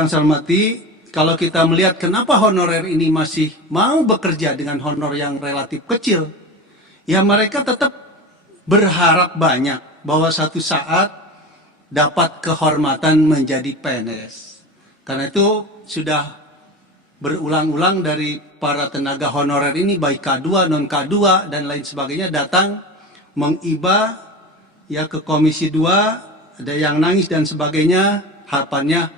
yang saya hormati, kalau kita melihat kenapa honorer ini masih mau bekerja dengan honor yang relatif kecil, ya mereka tetap berharap banyak bahwa satu saat dapat kehormatan menjadi PNS. Karena itu sudah berulang-ulang dari para tenaga honorer ini, baik K2, non-K2, dan lain sebagainya, datang mengiba ya ke Komisi 2, ada yang nangis dan sebagainya, harapannya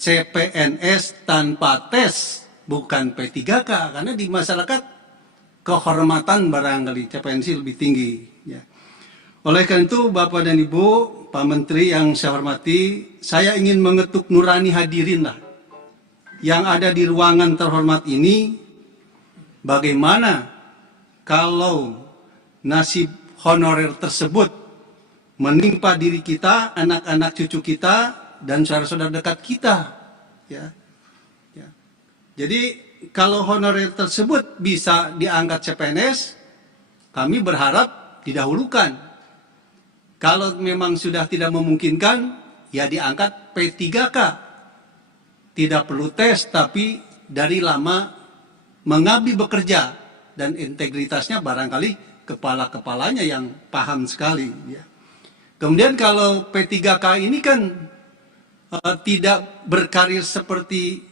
CPNS tanpa tes, bukan P3K, karena di masyarakat kehormatan barangkali CPNS lebih tinggi. Ya. Oleh karena itu, Bapak dan Ibu, Pak Menteri yang saya hormati, saya ingin mengetuk nurani hadirin lah, yang ada di ruangan terhormat ini, bagaimana kalau nasib honorer tersebut menimpa diri kita, anak-anak cucu kita, dan saudara-saudara dekat kita. Ya. Ya. Jadi kalau honorer tersebut bisa diangkat CPNS, kami berharap didahulukan. Kalau memang sudah tidak memungkinkan, ya diangkat P3K. Tidak perlu tes, tapi dari lama mengabdi bekerja, dan integritasnya barangkali kepala-kepalanya yang paham sekali. Ya. Kemudian kalau P3K ini kan tidak berkarir seperti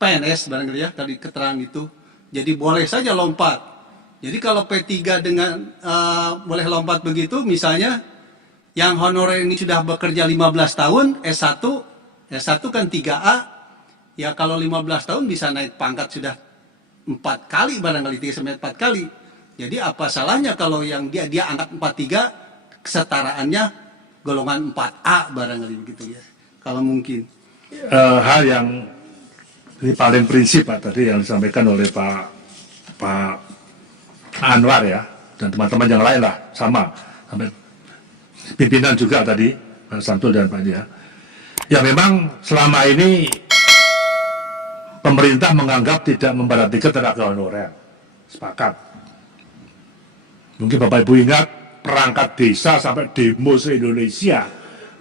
PNS barangkali ya, tadi keterangan itu. Jadi boleh saja lompat. Jadi kalau P3 dengan boleh lompat begitu, misalnya yang honorer ini sudah bekerja 15 tahun, S1 kan 3A, ya kalau 15 tahun bisa naik pangkat sudah 4 kali barangkali, 3-4 kali. Jadi apa salahnya kalau yang dia angkat 43, kesetaraannya golongan 4A barangkali begitu ya. Kalau mungkin. Hal yang ini paling prinsip Pak tadi yang disampaikan oleh Pak Anwar ya, dan teman-teman yang lain lah sama, sampai pimpinan juga tadi Pak Samsul dan Pak Dia. Ya memang selama ini pemerintah menganggap tidak memperhatikan tenaga honorer. Sepakat. Mungkin Bapak Ibu ingat perangkat desa sampai demo se-Indonesia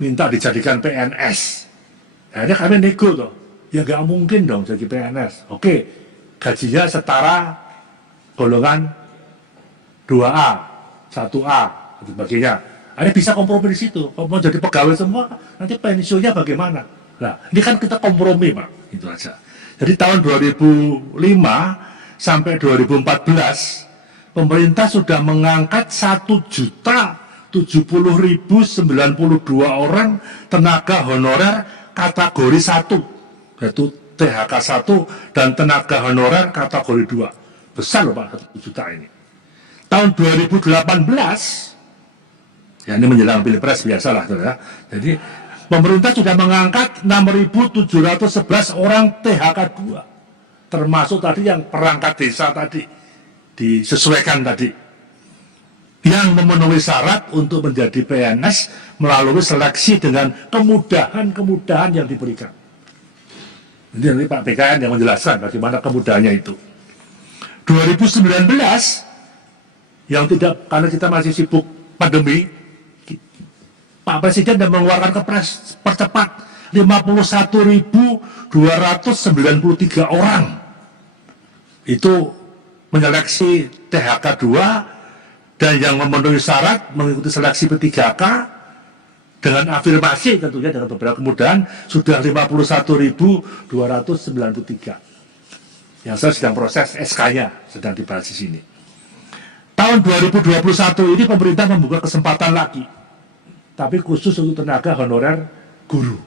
minta dijadikan PNS. Akhirnya kami nego tuh. Ya nggak mungkin dong jadi PNS. Oke, gajinya setara golongan 2A, 1A, dan sebagainya. Akhirnya bisa kompromi di situ. Kalau mau jadi pegawai semua, nanti pensiunnya bagaimana? Nah, ini kan kita kompromi Pak. Itu aja. Jadi tahun 2005 sampai 2014, pemerintah sudah mengangkat 1.070.092 orang tenaga honorer kategori 1, yaitu THK 1 dan tenaga honorer kategori 2. Besar loh Pak, 1 juta ini. Tahun 2018, ya ini menjelang Pilpres biasalah ya. Jadi pemerintah sudah mengangkat 6.711 orang THK 2. Termasuk tadi yang perangkat desa tadi, disesuaikan tadi. Yang memenuhi syarat untuk menjadi PNS melalui seleksi dengan kemudahan-kemudahan yang diberikan. Ini Pak BKN yang menjelaskan bagaimana kemudahannya itu. 2019, yang tidak, karena kita masih sibuk pandemi, Pak Presiden sudah mengeluarkan kepres percepat 51.293 orang. Itu menyeleksi THK 2 dan yang memenuhi syarat mengikuti seleksi P3K dengan afirmasi tentunya dengan beberapa kemudahan sudah 51.293. Yang saya sedang proses SK-nya, sedang dibahas di sini. Tahun 2021 ini pemerintah membuka kesempatan lagi, tapi khusus untuk tenaga honorer guru.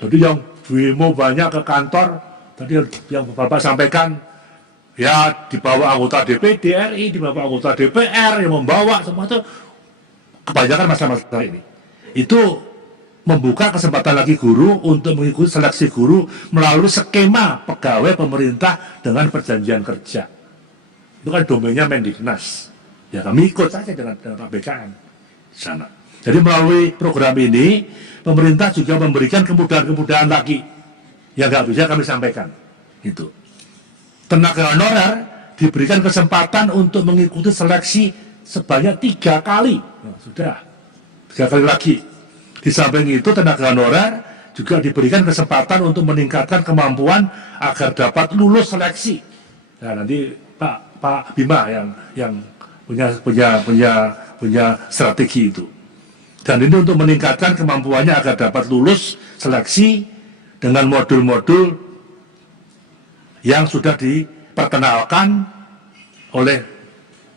Jadi yang demo banyak ke kantor, tadi yang Bapak sampaikan, ya dibawa anggota DPD RI, dibawa anggota DPR yang membawa semua itu kebanyakan masalah-masalah ini. Itu membuka kesempatan lagi guru untuk mengikuti seleksi guru melalui skema pegawai pemerintah dengan perjanjian kerja. Itu kan domainnya Mendiknas. Ya kami ikut saja dengan Pak BKN di sana. Jadi melalui program ini pemerintah juga memberikan kemudahan-kemudahan lagi yang nggak bisa kami sampaikan. Itu. Tenaga honorer diberikan kesempatan untuk mengikuti seleksi sebanyak 3 kali. Nah, sudah 3 kali lagi. Di samping itu tenaga honorer juga diberikan kesempatan untuk meningkatkan kemampuan agar dapat lulus seleksi. Nah, nanti Pak Bima yang punya strategi itu. Dan ini untuk meningkatkan kemampuannya agar dapat lulus seleksi dengan modul-modul yang sudah diperkenalkan oleh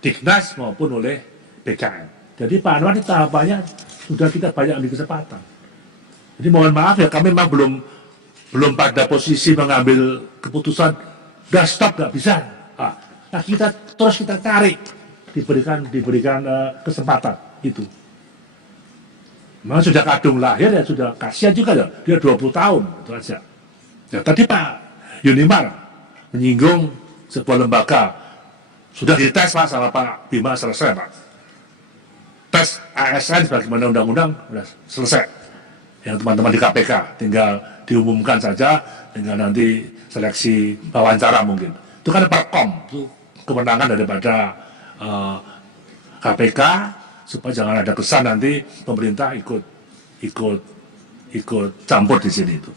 Dignas maupun oleh BKN. Jadi Pak Anwar di tahapannya sudah kita banyak ambil kesempatan. Jadi mohon maaf ya, kami memang belum pada posisi mengambil keputusan udah stop, nggak bisa. Nah kita cari, diberikan kesempatan itu. Memang sudah kadung lahir ya, sudah kasihan juga ya, dia 20 tahun itu aja. Ya tadi Pak Yunimar menyinggung sebuah lembaga sudah dites Pak sama Pak Bima, selesai Pak. Tes ASN sebagaimana undang-undang sudah selesai. Yang teman-teman di KPK tinggal diumumkan saja, tinggal nanti seleksi wawancara mungkin. Itu kan Perkom, itu kewenangan daripada KPK, supaya jangan ada kesan nanti pemerintah ikut campur di sini itu.